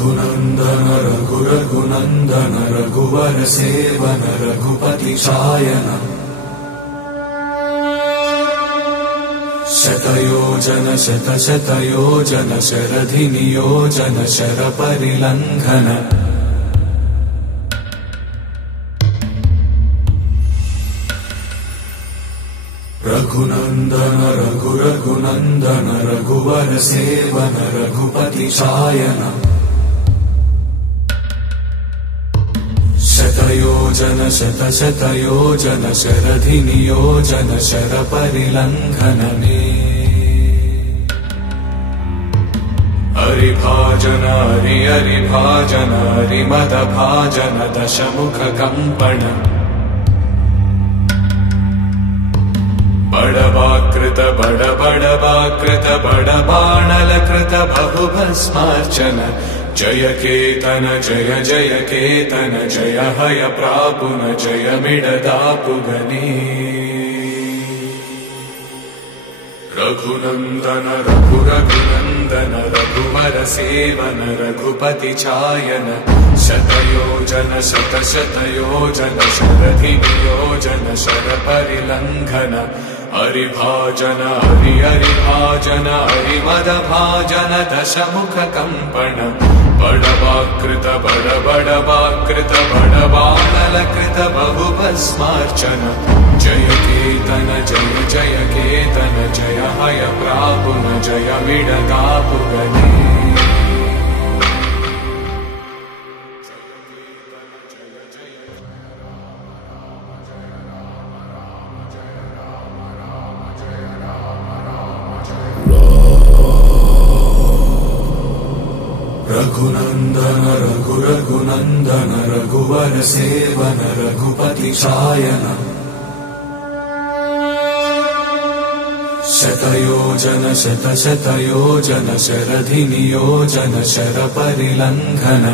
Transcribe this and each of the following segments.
रघुनंदन रघुरघुनंदन रघुवर seven Raghupati चायन शतयोजन शतशतयोजन शरधि नियोजन sir परिलंघन Raghunandan रघुरघुनंदन रघुवर seven Raghupati चायन शतयोजन शतशतयोजन शरधि नियोजन sir परिलंघन हरिभाजन हरिभाजन हरिमद भाजन दशमुख कंपन बड़वाकृत बड़वाकृत बड़बाणलकृत बहुभस्मार्चन जय केतन जय जय केतन जय हय प्रापुन जय मिडदापुगनी रघुनंदन रघुरघुनंदन रघुवर सेवन रघुपति चायन शतयोजन शतशतयोजन शरधि नियोजन शर परिलंघन हरिभाजन हरिभाजन हरिमद भाजन दशमुख कंपन बड़वाकृत बड़वाकृत बड़बाणलकृत बहुभस्मार्चन जय केतन जय जय केतन जय हय प्रापुन जय मिडदापुगनी रघुनंदन रघुरघुनंदन रघुवर सेवन रघुपति चायन शतयोजन शतशतयोजन शरधि नियोजन शर परिलंघन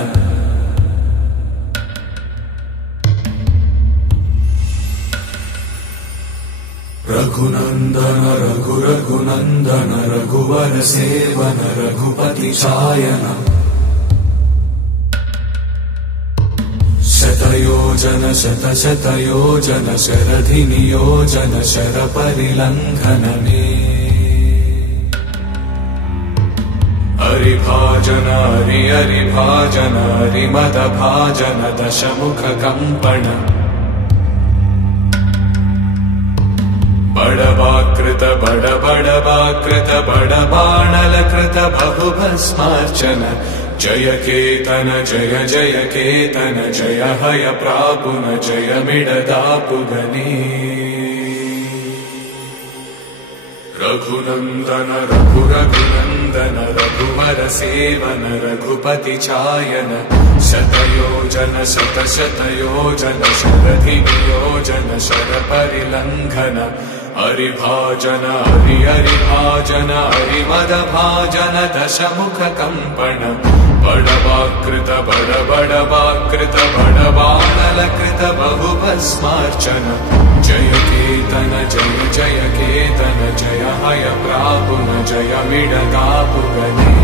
रघुनंदन रघुरघुनंदन रघुवर सेवन रघुपति चायन शतयोजन शतशतयोजन शरधि नियोजन शर परिलंघन हरिभाजन हरिभाजन हरिमद भाजन दशमुख कंपन बड़वाकृत बड़वाकृत बड़बाणलकृत बहुभस्मार्चन जय केतन जय जय केतन जय हय प्रापुन जय मिडदापुगनी रघुनंदन रघुरघुनंदन रघुवर सेवन रघुपति चायन शतयोजन शतशतयोजन शरधि नियोजन शर परिलंघन हरिभाजन हरिभाजन हरिमद भाजन दशमुख कंपन बड़वाकृत बड़वाकृत बड़बाणलकृत बहुभस्मार्चन जय केतन जय जय केतन जय हय प्रापुन जय मिडदापुगनी